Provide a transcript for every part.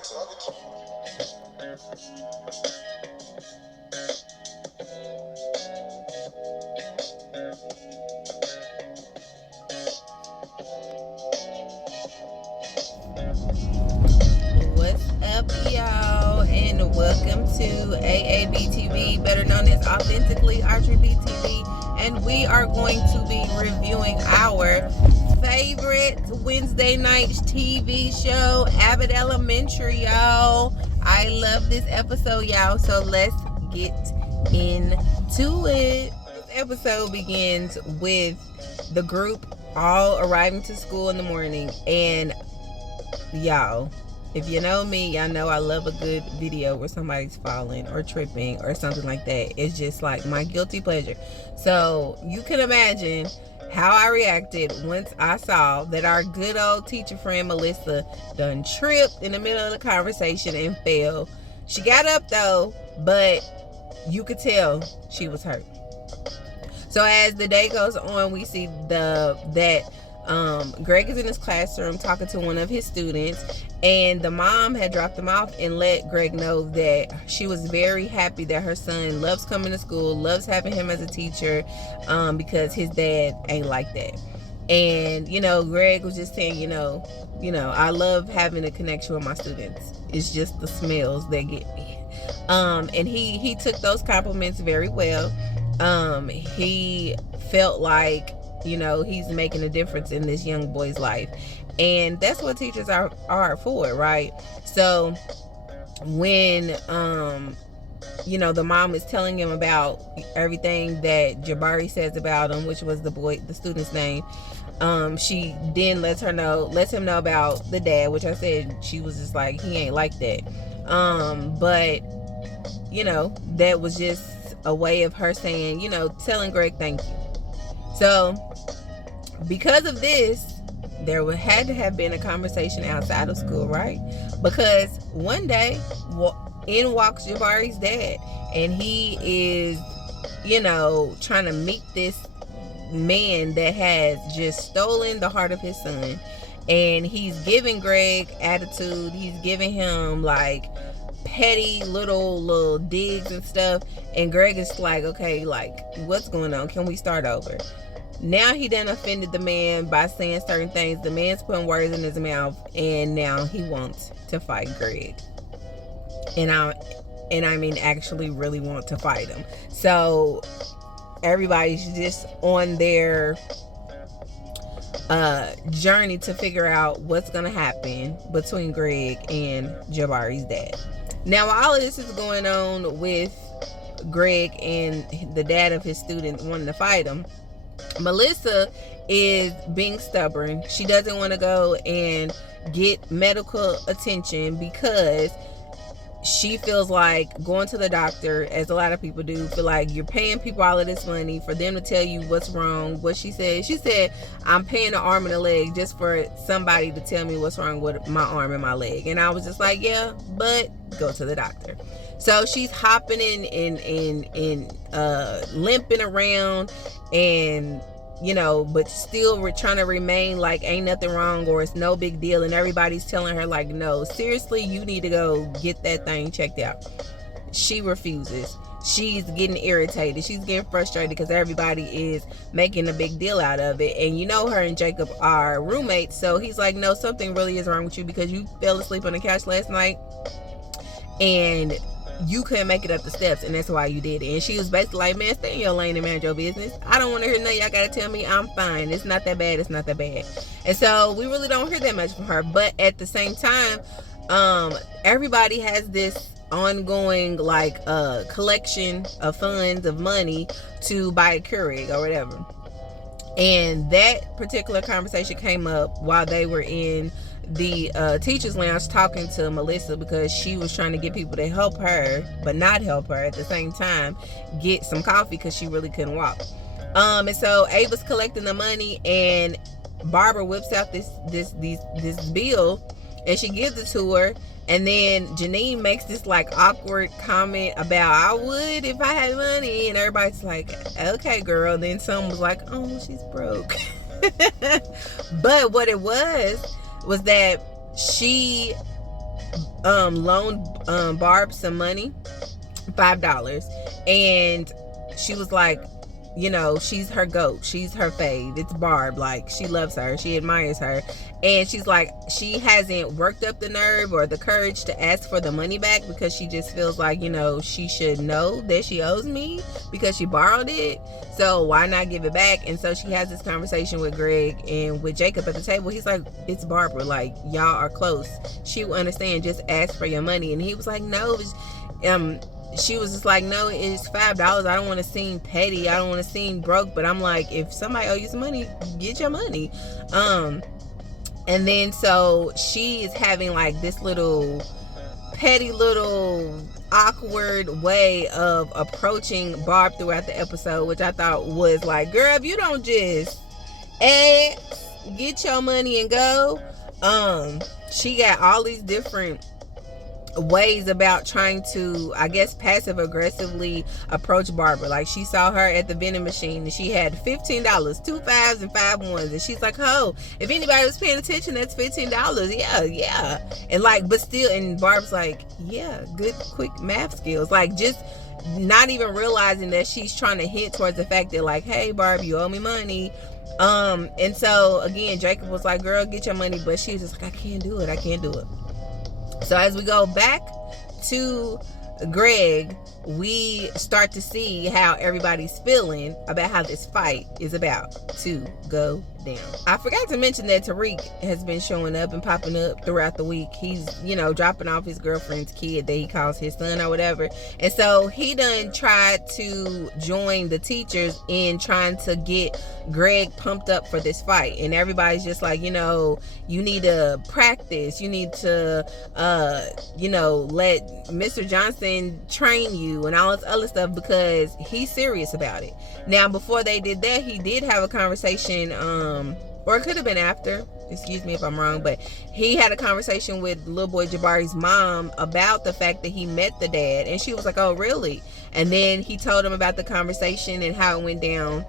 What's up, y'all, and welcome to AABTV, better known as Authentically Archery BTV, and we are going to be reviewing our favorite Wednesday night TV show, Abbott Elementary, y'all. I love this episode, y'all, so let's get into it. This episode begins with the group all arriving to school in the morning, and y'all, if you know me, y'all know I love a good video where somebody's falling or tripping or something like that. It's just like my guilty pleasure. So you can imagine how I reacted once I saw that our good old teacher friend Melissa done tripped in the middle of the conversation and fell. She got up though, but you could tell she was hurt. So as the day goes on, we see that Greg is in his classroom talking to one of his students, and the mom had dropped him off and let Greg know that she was very happy that her son loves coming to school, loves having him as a teacher, because his dad ain't like that. And Greg was just saying, I love having a connection with my students. It's just the smells that get me. And he took those compliments very well. He felt like he's making a difference in this young boy's life, and that's what teachers are for, right? So when the mom is telling him about everything that Jabari says about him, which was the student's name, she then lets him know about the dad, which I said she was just like, he ain't like that. But that was just a way of her saying, telling Greg thank you. So because of this, there had to have been a conversation outside of school, right? Because one day in walks Jabari's dad, and he is trying to meet this man that has just stolen the heart of his son, and he's giving Greg attitude. He's giving him like petty little digs and stuff, and Greg is like, okay, like, what's going on? Can we start over? Now he done offended the man by saying certain things. The man's putting words in his mouth, and now he wants to fight Greg. And I mean actually really want to fight him. So everybody's just on their journey to figure out what's gonna happen between Greg and Jabari's dad. Now, while all of this is going on with Greg and the dad of his student wanting to fight him, Melissa is being stubborn. She doesn't want to go and get medical attention because she feels like going to the doctor, as a lot of people do, feel like you're paying people all of this money for them to tell you what's wrong. What she said, I'm paying an arm and a leg just for somebody to tell me what's wrong with my arm and my leg. And I was just like, yeah, but go to the doctor. So she's hopping and limping around, and but still we're trying to remain like ain't nothing wrong or it's no big deal, and everybody's telling her like, no, seriously, you need to go get that thing checked out. She refuses. She's getting irritated. She's getting frustrated because everybody is making a big deal out of it. And her and Jacob are roommates, so he's like, no, something really is wrong with you because you fell asleep on the couch last night and you couldn't make it up the steps, and that's why you did it. And she was basically like, man, stay in your lane and manage your business. I don't want to hear nothing y'all gotta tell me. I'm fine. It's not that bad. It's not that bad. And so we really don't hear that much from her. But at the same time, everybody has this ongoing like collection of funds of money to buy a Keurig or whatever. And that particular conversation came up while they were in the teacher's lounge talking to Melissa, because she was trying to get people to help her but not help her at the same time get some coffee because she really couldn't walk. And so Ava's collecting the money, and Barbara whips out this bill and she gives it to her, and then Janine makes this like awkward comment about, I would if I had money, and everybody's like, okay girl. Then someone was like, oh, she's broke. But what it was that she loaned Barb some money, $5, and she was like, she's her goat, she's her fave, it's Barb, like she loves her, she admires her, and she's like, she hasn't worked up the nerve or the courage to ask for the money back because she just feels like, she should know that she owes me because she borrowed it, so why not give it back? And so she has this conversation with Greg and with Jacob at the table. He's like, it's Barbara, like y'all are close, she will understand, just ask for your money. And he was like, no, she was just like, no, it's $5. I don't want to seem petty, I don't want to seem broke, but I'm like, if somebody owe you some money, get your money. And then so she is having like this little petty little awkward way of approaching Barb throughout the episode, which I thought was like, girl, if you don't just ask, get your money and go. She got all these different ways about trying to, I guess, passive aggressively approach Barbara. Like, she saw her at the vending machine and she had $15, 2 5s and 5 1s, and she's like, oh, if anybody was paying attention, that's $15. Yeah. And like, but still, and Barb's like, yeah, good quick math skills, like just not even realizing that she's trying to hint towards the fact that like, hey Barb, you owe me money. And so again, Jacob was like, girl, get your money, but she was just like, I can't do it. So as we go back to Greg, we start to see how everybody's feeling about how this fight is about to go down. I forgot to mention that Tariq has been showing up and popping up throughout the week. He's, dropping off his girlfriend's kid that he calls his son or whatever. And so he done tried to join the teachers in trying to get Greg pumped up for this fight. And everybody's just like, you need to practice. You need to, let Mr. Johnson train you and all this other stuff because he's serious about it. Now, before they did that, he did have a conversation, or it could have been after, excuse me if I'm wrong, but he had a conversation with little boy Jabari's mom about the fact that he met the dad, and she was like, oh really? And then he told him about the conversation and how it went down,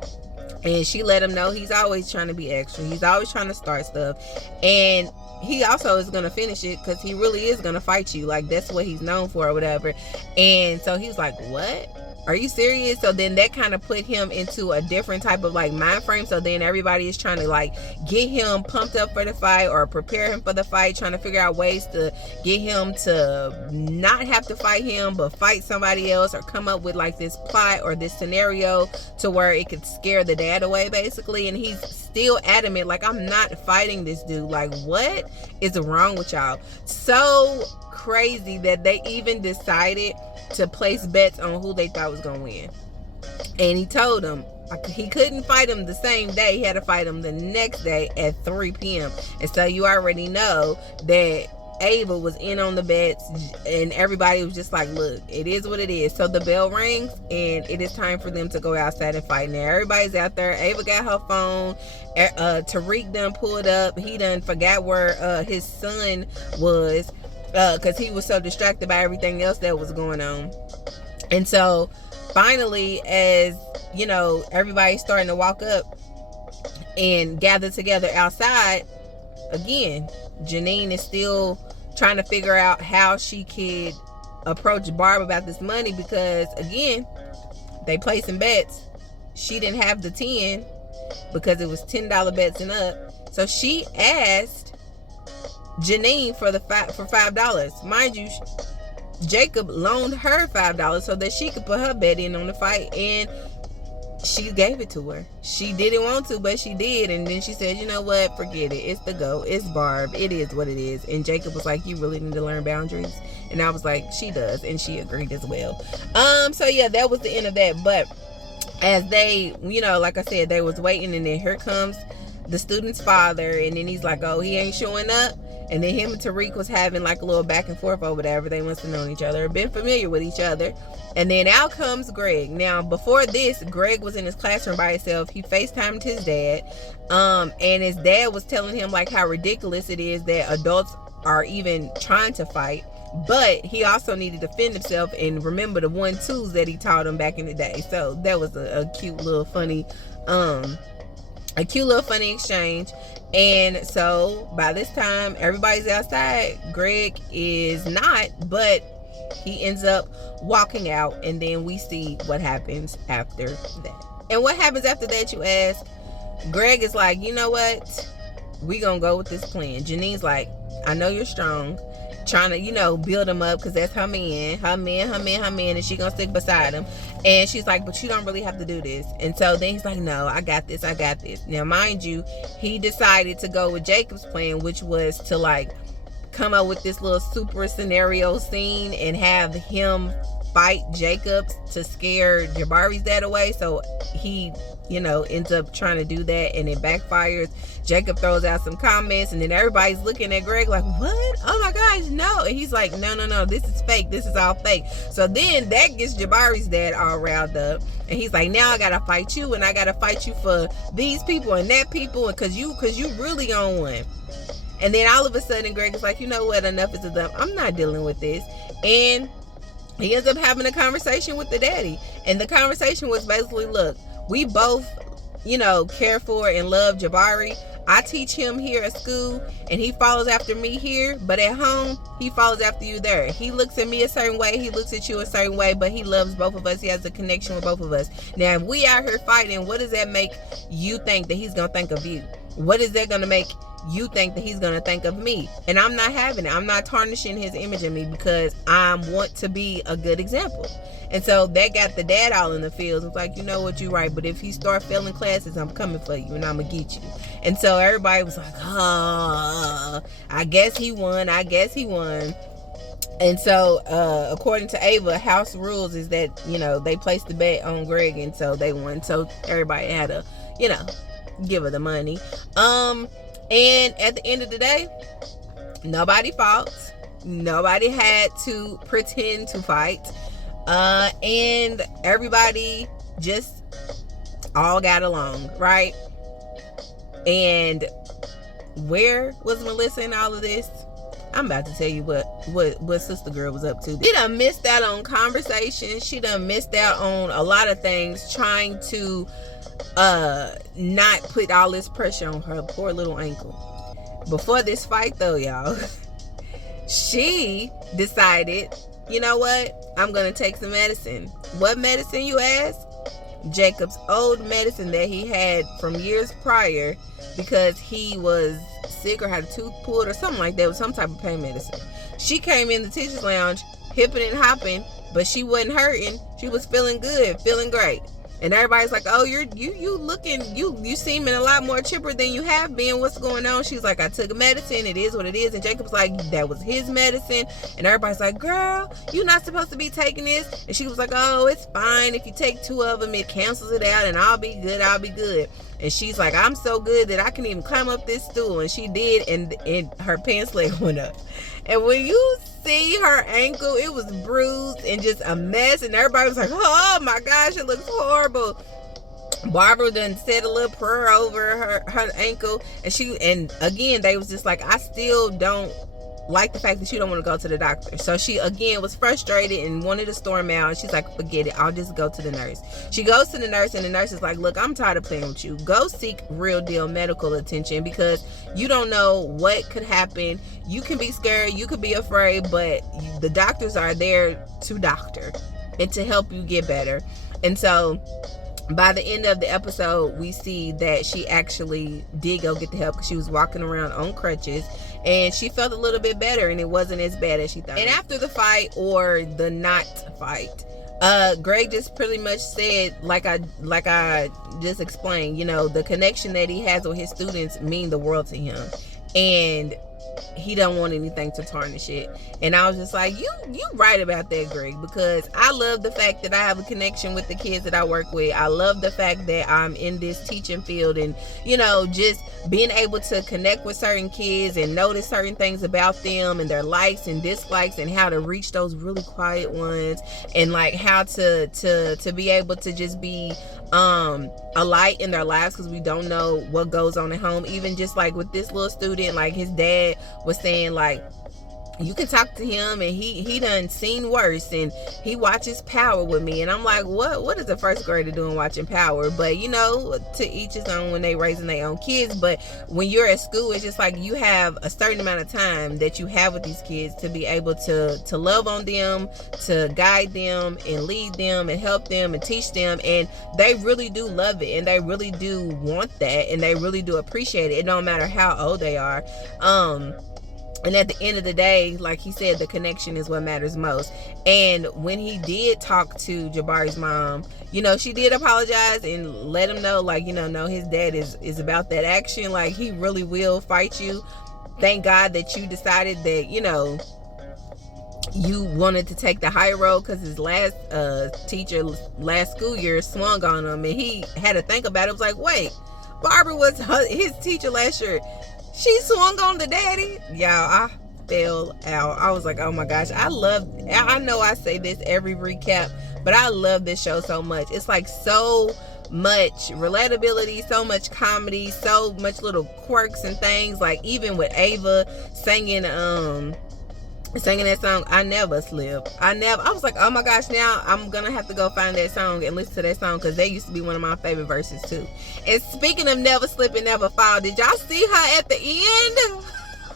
and she let him know he's always trying to be extra, he's always trying to start stuff, and he also is going to finish it because he really is going to fight you, like that's what he's known for or whatever. And so he was like, what? Are you serious? So then that kind of put him into a different type of like mind frame. So then everybody is trying to like get him pumped up for the fight or prepare him for the fight, trying to figure out ways to get him to not have to fight him but fight somebody else, or come up with like this plot or this scenario to where it could scare the dad away basically. And he's still adamant, like, I'm not fighting this dude, like what is wrong with y'all? So crazy that they even decided to place bets on who they thought was gonna win. And he told them he couldn't fight him the same day, he had to fight him the next day at 3 p.m. And so you already know that Ava was in on the bets, and everybody was just like, look, it is what it is. So the bell rings and it is time for them to go outside and fight. Now everybody's out there. Ava got her phone, Tariq done pulled up, he done forgot where his son was, because he was so distracted by everything else that was going on. And so finally, as everybody's starting to walk up and gather together outside, again, Janine is still trying to figure out how she could approach Barb about this money, because again, they placing bets. She didn't have the 10 because it was $10 bets and up. So she asked Janine for $5. Mind you, Jacob loaned her $5 so that she could put her bet in on the fight, and she gave it to her. She didn't want to, but she did. And then she said, you know what, forget it, it's the GOAT, it's Barb, it is what it is. And Jacob was like, you really need to learn boundaries. And I was like, she does, and she agreed as well. So yeah, that was the end of that. But as they, like I said, they was waiting, and then here comes the student's father, and then he's like, oh, he ain't showing up. And then him and Tariq was having like a little back and forth or whatever. They must have known each other, been familiar with each other. And then out comes Greg. Now, before this, Greg was in his classroom by himself. He FaceTimed his dad. And his dad was telling him like how ridiculous it is that adults are even trying to fight. But he also needed to defend himself and remember the 1-2s that he taught him back in the day. So that was a cute little funny exchange. And so by this time, everybody's outside. Greg is not, but he ends up walking out, and then we see what happens after that. And what happens after that, you ask? Greg is like, you know what? We gonna go with this plan. Janine's like, I know you're strong. Trying to, build him up because that's her man, and she gonna stick beside him. And she's like, but you don't really have to do this. And so then he's like, no, I got this. Now, mind you, he decided to go with Jacob's plan, which was to like come up with this little super scenario scene and have him fight Jacob to scare Jabari's dad away. So he, ends up trying to do that, and it backfires. Jacob throws out some comments, and then everybody's looking at Greg like, what? Oh my gosh, no. And he's like, no, this is fake. This is all fake. So then that gets Jabari's dad all riled up, and he's like, now I gotta fight you, and I gotta fight you for these people and that people, and cause you really on one. And then all of a sudden Greg is like, you know what, enough is enough. I'm not dealing with this. And he ends up having a conversation with the daddy. And the conversation was basically, look, we both, care for and love Jabari. I teach him here at school, and he follows after me here, but at home, he follows after you there. He looks at me a certain way, he looks at you a certain way, but he loves both of us. He has a connection with both of us. Now, if we out here fighting, what does that make you think that he's going to think of you? What is that going to make you think that he's going to think of me? And I'm not having it. I'm not tarnishing his image of me because I want to be a good example. And so that got the dad all in the fields. It's like, you know what, you're right. But if he start failing classes, I'm coming for you and I'm going to get you. And so everybody was like, I guess he won. And so, according to Ava, house rules is that, they placed the bet on Greg, and so they won. So everybody had to, give her the money. And at the end of the day, nobody fought. Nobody had to pretend to fight. And everybody just all got along, right? And where was Melissa in all of this? I'm about to tell you what Sister Girl was up to. She done missed out on conversations. She done missed out on a lot of things trying to not put all this pressure on her poor little ankle. Before this fight though, y'all, she decided, you know what? I'm going to take some medicine. What medicine, you ask? Jacob's old medicine that he had from years prior because he was sick or had a tooth pulled or something like that. It was some type of pain medicine. She came in the teacher's lounge hipping and hopping, but she wasn't hurting. She was feeling good, feeling great. And everybody's like, oh, you looking, you seeming a lot more chipper than you have been. What's going on? She's like, I took a medicine. It is what it is. And Jacob's like, that was his medicine. And everybody's like, girl, you're not supposed to be taking this. And she was like, oh, it's fine. If you take 2 of them, it cancels it out and I'll be good. And she's like, I'm so good that I can even climb up this stool. And she did, and her pants leg went up. And when you see her ankle, it was bruised and just a mess. And everybody was like, oh my gosh, it looks horrible. Barbara done said a little prayer over her ankle. And again, they was just like, I still don't like the fact that you don't want to go to the doctor. So she again was frustrated and wanted to storm out. And she's like, forget it, I'll just go to the nurse. She goes to the nurse, and the nurse is like, look, I'm tired of playing with you. Go seek real deal medical attention because you don't know what could happen. You can be scared, you could be afraid, but the doctors are there to doctor and to help you get better. And so by the end of the episode, we see that she actually did go get the help because she was walking around on crutches, and she felt a little bit better, and it wasn't as bad as she thought. And after the fight, or the not fight, Greg just pretty much said, like I just explained, the connection that he has with his students mean the world to him, and he don't want anything to tarnish it. And I was just like, you right about that, Greg, because I love the fact that I have a connection with the kids that I work with. I love the fact that I'm in this teaching field, and just being able to connect with certain kids and notice certain things about them and their likes and dislikes, and how to reach those really quiet ones, and like how to be able to just be a light in their lives, because we don't know what goes on at home. Even just like with this little student, like his dad was saying, like, you can talk to him, and he done seen worse, and he watches Power with me, and I'm like, what is a first grader doing watching Power? But you know, to each his own when they raising their own kids. But when you're at school, it's just like you have a certain amount of time that you have with these kids to be able to love on them, to guide them and lead them and help them and teach them, and they really do love it, and they really do want that, and they really do appreciate it. It don't matter how old they are. And at the end of the day, like he said, the connection is what matters most. And when he did talk to Jabari's mom, you know, she did apologize and let him know, like, you know, no, his dad is about that action. Like, he really will fight you. Thank God that you decided that, you know, you wanted to take the high road, because his last teacher last school year swung on him, and he had to think about it. It was like, wait, Barbara was his teacher last year. She swung on the daddy. Y'all, I fell out. I was like, oh my gosh. I know I say this every recap, but I love this show so much. It's like so much relatability, so much comedy, so much little quirks and things. Like even with Ava singing that song, I Never Slip. I was like, oh my gosh, now I'm gonna have to go find that song and listen to that song, because that used to be one of my favorite verses too. And speaking of never slip and never fall, did y'all see her at the end?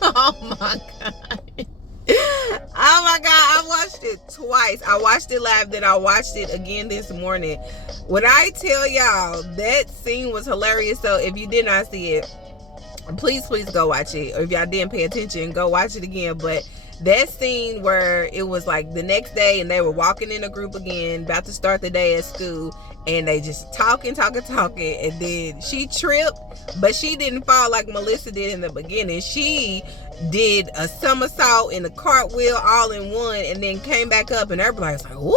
Oh my god. Oh my god, I watched it twice. I watched it live, then I watched it again this morning. When I tell y'all, that scene was hilarious. So if you did not see it, please go watch it. Or if y'all didn't pay attention, go watch it again. But that scene where it was like the next day, and they were walking in a group again, about to start the day at school, and they just talking, and then she tripped, but she didn't fall like Melissa did in the beginning. She did a somersault and a cartwheel all in one, and then came back up, and everybody was like, woo!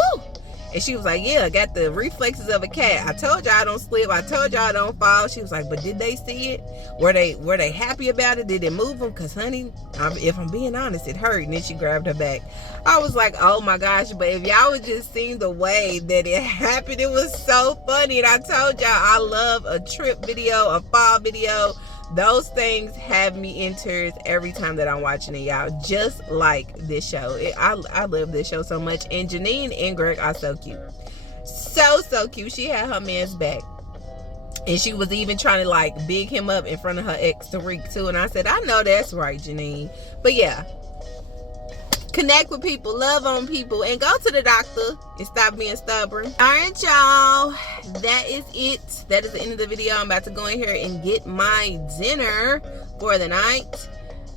And she was like, yeah, I got the reflexes of a cat. I told y'all I don't slip. I told y'all I don't fall. She was like, but did they see it? Were they happy about it? Did it move them? Because, honey, if I'm being honest, it hurt. And then she grabbed her back. I was like, oh, my gosh. But if y'all would just see the way that it happened, it was so funny. And I told y'all I love a trip video, a fall video. Those things have me in tears every time that I'm watching it, y'all. Just like this show. I love this show so much. And Janine and Greg are so cute. So cute. She had her man's back. And she was even trying to like big him up in front of her ex Tariq too. And I said, I know that's right, Janine. But yeah. Connect with people, love on people, and go to the doctor and stop being stubborn. All right, y'all. That is it. That is the end of the video. I'm about to go in here and get my dinner for the night.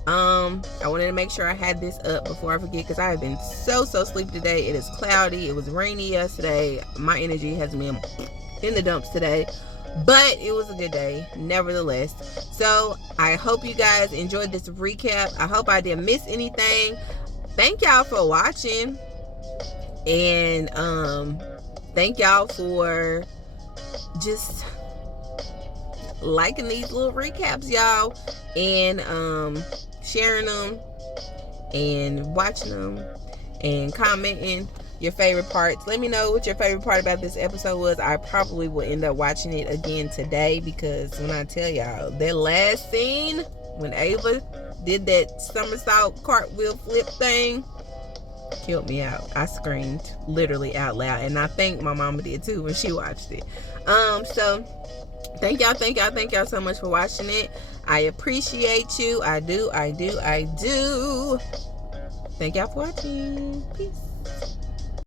I wanted to make sure I had this up before I forget, because I have been so sleepy today. It is cloudy. It was rainy yesterday. My energy has been in the dumps today. But it was a good day, nevertheless. So I hope you guys enjoyed this recap. I hope I didn't miss anything. Thank y'all for watching, and thank y'all for just liking these little recaps, y'all, and sharing them and watching them and commenting your favorite parts. Let me know what your favorite part about this episode was. I probably will end up watching it again today, because when I tell y'all that last scene when Ava did that somersault cartwheel flip thing, killed me out. I screamed literally out loud, and I think my mama did too when she watched it. So thank y'all so much for watching it. I appreciate you. I do. Thank y'all for watching. Peace.